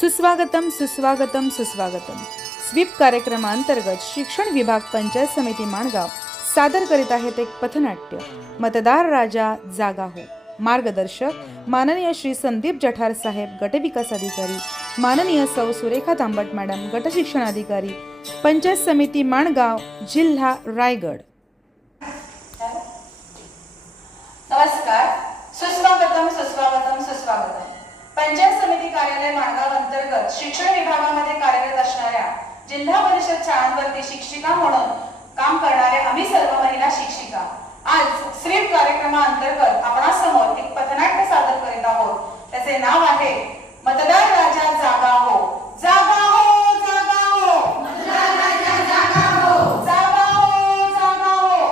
सुस्वागतम सुस्वागतम सुस्वागतम. स्वीप कार्यक्रमांतर्गत शिक्षण विभाग पंचायत समिती माणगाव सादर करीत आहेत एक पथनाट्य. मतदार राजा जागा हो. मार्गदर्शक माननीय श्री संदीप जठार साहेब गटविकास अधिकारी. माननीय सौ सुरेखा तांबट मॅडम गट शिक्षण अधिकारी. पंचायत समिती माणगाव जिल्हा रायगड. नमस्कार. सुस्वागतम सुस्वागतम सुस्वागतम. पंचायत समिती कार्यालय माणगाव अंतर्गत शिक्षण विभागामध्ये कार्यरत असणाऱ्या जिल्हा परिषद शाळांवरती शिक्षिका म्हणून काम करणाऱ्या आम्ही सर्व महिला शिक्षिका आज स्त्रीप कार्यक्रमाअंतर्गत आपणासमोर एक पथनाट्य सादर करीत आहोत. त्याचे नाव आहे मतदार राजा जागा हो जागा हो जागा हो मतदार राजा जागा हो जागा हो जागा हो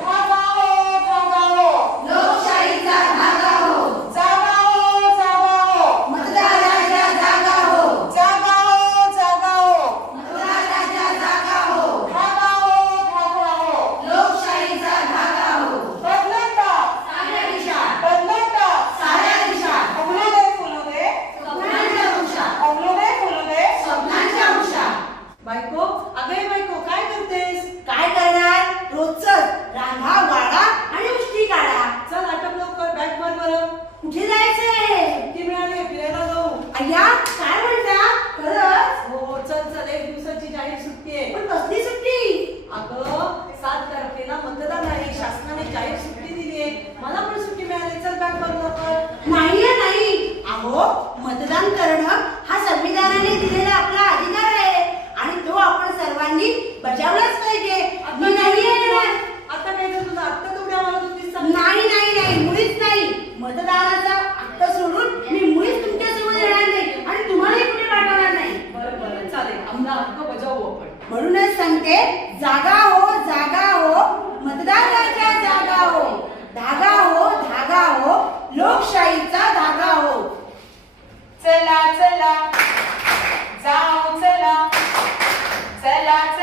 धागा हो धागा हो लोकशाहीचा धागा हो जागा हो जागा हो मतदाराच्या जागा हो जागा हो जागा हो मतदाराच्या जागा हो धागा हो धागा हो लोकशाहीचा धागा हो बदलत टाक साऱ्या दिशा बदलत टाक साऱ्या दिशा फुलू दे फुलू दे स्वप्नांच्या उषा फुलू दे फुलू दे स्वप्नांच्या उषा बायको अगे बायको काय करतेस काय करणार रोजच रांधा वाडा आणि उष्टी काढा चल आटप लवकर बॅग भर बरं कुठे जायचं आहे सुट्टी मिळाली फिरायला जाऊ अय्या काय म्हणता खरंच हो हो चल चल एक दिवसाची जाहीर सुट्टी आहे पण कसली सुट्टी अगं सात तारखेला मतदान आहे शासनाने जाहीर सुट्टी दिली आहे मला पण सुट्टी मिळाली चल बॅग भर लवकर नाही आहे, नाही अहो मतदान करणं हा संविधानाने दिलेला आपला अधिकार आहे. आणि तो आपण सर्वांनी बजावलाच पाहिजे. मी नाही येणार. आता काय झालं तुला आत्ता तेवढ्या मला होतीस नाही नाही नाही मुळीच नाही. मतदानाचा हक्क सोडून मी मुळीच तुमच्यासमोर येणार नाही. आणि तुम्हालाही कुठे पाठवणार नाही? बरं बरं चालेल. आमचा हक्क बजावू आपण. म्हणूनच सांगते जागा relax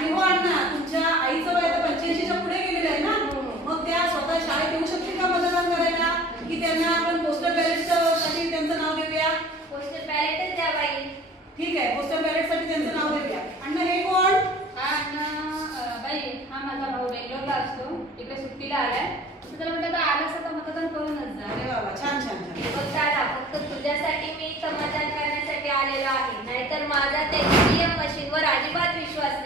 आणि हो अण्णा तुमच्या आईचं वय आता पंच्याऐंशीच्या पुढे गेलेलं आहे ना? मग त्या स्वतः शाळेत येऊ शकतील का मतदान करायला? की त्यांना आपण पोस्टल बॅलेटसाठी त्यांचं नाव देऊया? पोस्टल बॅलेटच द्या बाई. ठीक आहे पोस्टल बॅलेटसाठी त्यांचं नाव देऊया. अण्णा हे कोण? हा अण्णा बाई हा माझा भाऊ बेंगलोरला असतो. इकडे सुट्टीला आलाय. तर म्हटलं तर आलास तर मतदान करूनच जा. अरे बाबा छान छान बघ दादा फक्त तुझ्यासाठी मी मतदान करण्यासाठी आलेलो आहे. नाहीतर माझा त्या ईव्हीएम मशीनवर अजिबात विश्वास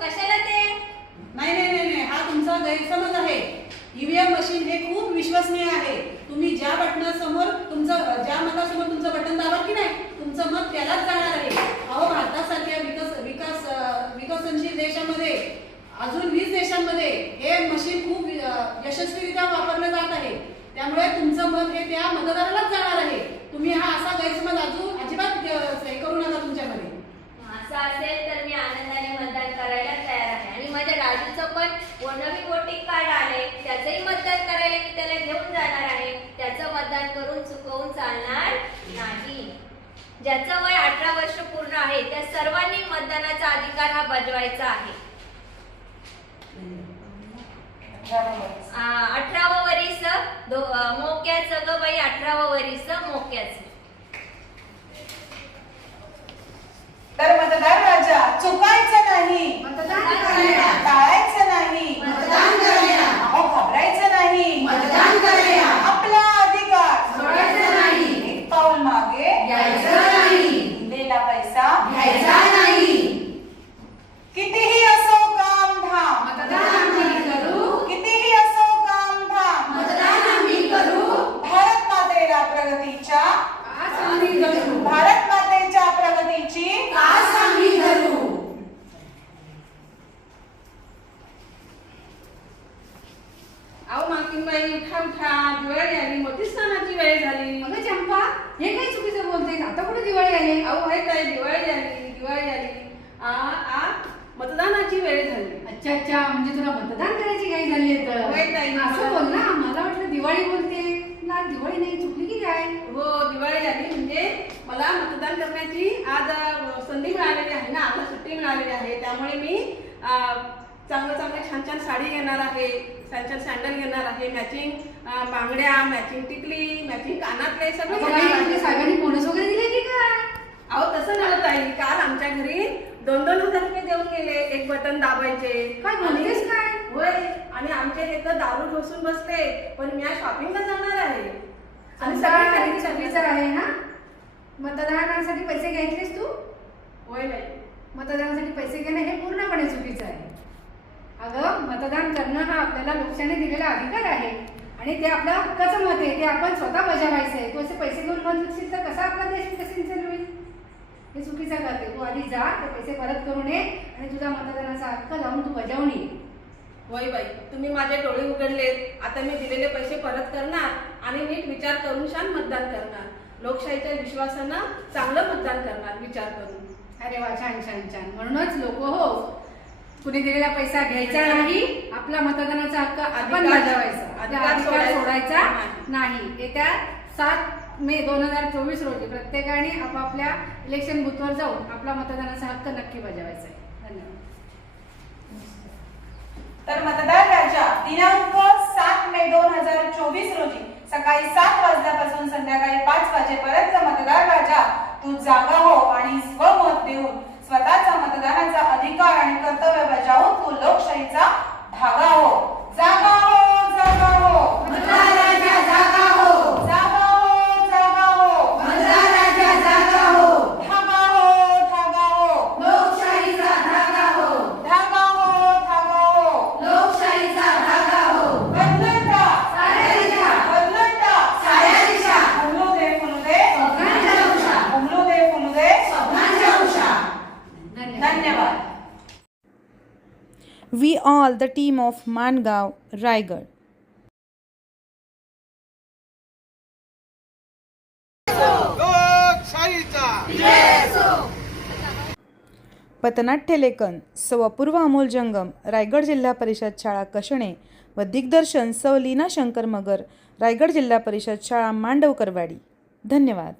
कशाला ते? नाही नाही नाही नाही. हा तुमचा आहे. मशीन हे खूप विश्वसनीय आहे. तुम्ही ज्या बटनासमोर तुमचं ज्या मतासमोर तुमचं बटन की नाही तुमचं मत त्यालाच जाणार आहे. अहो भारतासारख्या विकास विकसनशील देशामध्ये अजून देशांमध्ये हे मशीन खूप यशस्वीरित्या वापरलं जात आहे. त्यामुळे तुमचं मत हे त्या मतदाराला असेल तर मी आनंदाने मतदान करायला तयार आहे. आणि माझ्या राजूचं पण वनवी वोटिंग कार्ड आहे त्याचंही मतदान करायला मी त्याला घेऊन जाणार आहे. त्याचं मतदान करून चुकवून चालणार नाही. ज्याचं वय अठरा वर्ष पूर्ण आहे त्या सर्वांनी मतदानाचा अधिकार हा बजवायचा आहे. अठरावं वरीस. मोक्याच ग बाई अठरावं वरीस मोक्याच. मालकीनबाई उठा उठा दिवाळी आली मोठी सणाची वेळ झाली. अगं चंपा हे काय चुकीचं बोलते आता कुठे दिवाळी आली? अहो हे काय? दिवाळी आली दिवाळी आली. आ आ मतदानाची वेळ झाली. अच्छा अच्छा म्हणजे तुला मतदान करायची काही झाली. तर? असं बोल ना मला वाटलं दिवाळी बोलते. ना दिवाळी नाही चुकली की काय? हो दिवाळी आली म्हणजे मला मतदान करण्याची आज संधी मिळालेली आहे ना आता सुट्टी मिळालेली आहे. त्यामुळे मी चांगलं चांगलं छान छान साडी घेणार आहे. छान सँडल घेणार आहे मॅचिंग बांगड्या मॅचिंग टिकली मॅचिंग कानातले सगळं घेणार आहे. साहेबांनी बोनस वगैरे दिले की काय? अहो तसं नव्हतं ताई. काल आमच्या घरी दोन दोन हजार रुपये देऊन गेले एक बटन दाबायचे. काय बोलतेस आणि- काय? होय आणि आमचे हे तर दारू ढोसून बसले पण मी आज शॉपिंगला जाणार आहे. आणि सगळी खरेदी चुकीचं करणार. आहे. ना? मतदानासाठी पैसे घ्यायचेस तू? होय बाई. मतदानासाठी पैसे घेणं हे पूर्णपणे चुकीचं आहे. अगं मतदान करणं हा आपल्याला लोकशाहीने दिलेला अधिकार आहे. आणि ते आपल्या हक्काचं मत आहे ते आपण स्वतः बजावायचं आहे. तू असे पैसे घेऊन मत विकशील तर कसा आपला देश विकसित होईल? हे चुकीचं करते तू. आधी जा ते पैसे परत करून ये आणि तुझा मतदानाचा हक्क जाऊन तू बजावून ये. होय बाई तुम्ही माझे डोळे उघडलेत. आता मी दिलेले पैसे परत करणार आणि नीट विचार करून छान मतदान करणार. लोकशाहीच्या विश्वासानं चांगलं मतदान करणार विचार करून. अरे वा छान छान छान. म्हणूनच लोक हो कुणी दिलेला पैसा घ्यायचा नाही आपला मतदानाचा हक्क आपण बजावायचा सोडायचा. नाही. येत्या सात मे दोन हजार चोवीस रोजी प्रत्येकाने आपापल्या इलेक्शन बूथवर जाऊन आपला मतदानाचा हक्क नक्की बजावायचा आहे. धन्यवाद. तर मतदार राजा दिनांक सात मे दोन हजार चोवीस रोजी सकाळी सात वाजल्यापासून संध्याकाळी पाच वाजेपर्यंत मतदार राजा तू जागा हो आणि स्वमत देऊन स्वतःचा मतदानाचा अधिकार आणि कर्तव्य बजावून तो लोकशाहीचा धागा हो. जागा हो मतदाराच्या जागा हो जागा हो जागा हो मतदाराच्या जागा हो धागा हो धागा हो लोकशाहीचा धागा हो धागा हो धागा हो लोकशाहीचा धागा हो बदलून टाक साऱ्या दिशा बदलून टाक साऱ्या दिशा फुलू दे फुलू दे स्वप्नांच्या उषा फुलू दे फुलू दे स्वप्नांच्या उषा धन्यवाद धन्यवाद We all, the team of Mangav, Raigad. पथनाट्य लेखन सौ अपूर्व अमोल जंगम रायगड जिल्हा परिषद शाळा कशणे व दिग्दर्शन सौ लीना शंकर मगर रायगड जिल्हा परिषद शाळा मांडवकरवाडी. धन्यवाद.